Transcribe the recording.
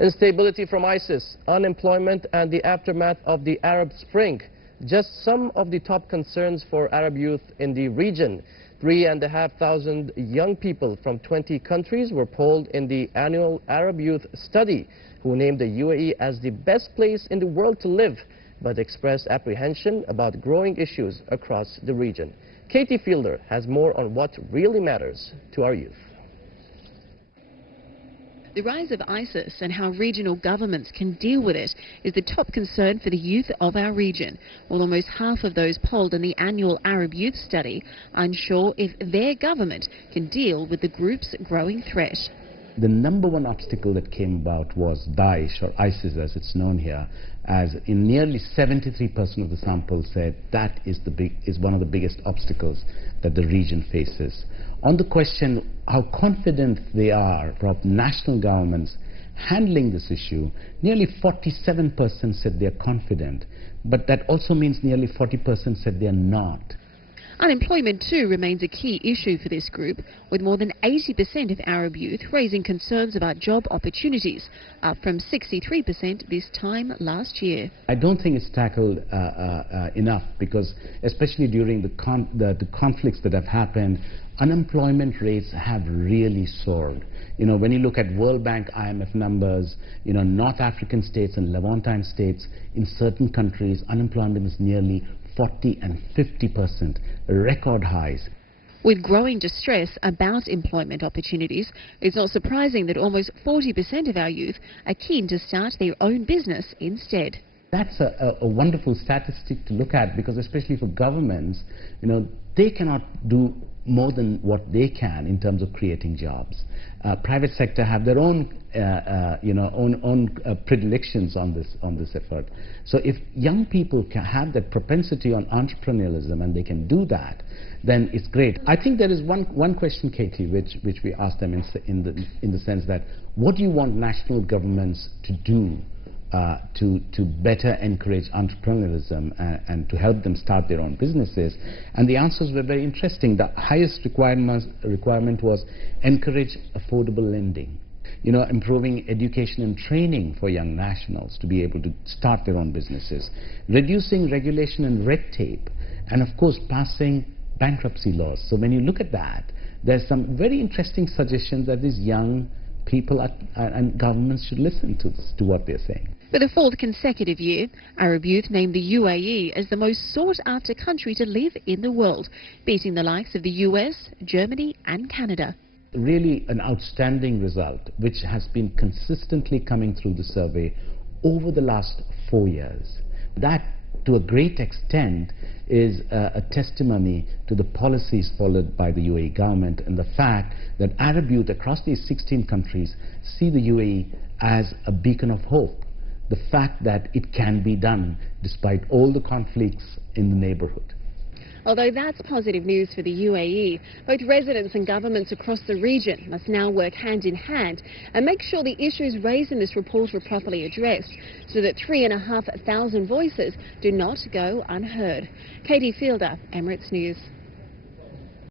Instability from ISIS, unemployment and the aftermath of the Arab Spring. Just some of the top concerns for Arab youth in the region. 3,500 young people from 20 countries were polled in the annual Arab Youth Study, who named the UAE as the best place in the world to live, but expressed apprehension about growing issues across the region. Katie Fielder has more on what really matters to our youth. The rise of ISIS and how regional governments can deal with it is the top concern for the youth of our region. While almost half of those polled in the annual Arab Youth Study are unsure if their government can deal with the group's growing threat. The number one obstacle that came about was Daesh, or ISIS as it's known here, as in nearly 73% of the sample said that is one of the biggest obstacles that the region faces. On the question how confident they are from national governments handling this issue, nearly 47% said they are confident, but that also means nearly 40% said they are not. Unemployment too remains a key issue for this group, with more than 80% of Arab youth raising concerns about job opportunities, up from 63% this time last year. I don't think it's tackled enough, because especially during the conflicts that have happened, unemployment rates have really soared. You know, when you look at World Bank, IMF numbers, you know, North African states and Levantine states, in certain countries, unemployment is nearly 40 and 50%, record highs. With growing distress about employment opportunities, it's not surprising that almost 40% of our youth are keen to start their own business instead. That's a wonderful statistic to look at, because especially for governments, you know, they cannot do more than what they can in terms of creating jobs. Private sector have their own, predilections on this effort. So if young people can have that propensity on entrepreneurialism and they can do that, then it's great. I think there is one question, Katie, which we asked them in the sense that, what do you want national governments to do to better encourage entrepreneurialism and to help them start their own businesses? And the answers were very interesting. The highest requirement was encourage affordable lending. You know, improving education and training for young nationals to be able to start their own businesses, reducing regulation and red tape, and of course passing bankruptcy laws. So when you look at that, there's some very interesting suggestions that these young people and governments should listen to what they're saying. For the fourth consecutive year, Arab youth named the UAE as the most sought-after country to live in the world, beating the likes of the US, Germany and Canada. Really an outstanding result, which has been consistently coming through the survey over the last 4 years. That, to a great extent, is a testimony to the policies followed by the UAE government and the fact that Arab youth across these 16 countries see the UAE as a beacon of hope. The fact that it can be done despite all the conflicts in the neighborhood. Although that's positive news for the UAE, both residents and governments across the region must now work hand in hand and make sure the issues raised in this report are properly addressed, so that 3,500 voices do not go unheard. Katie Fielder, Emirates News.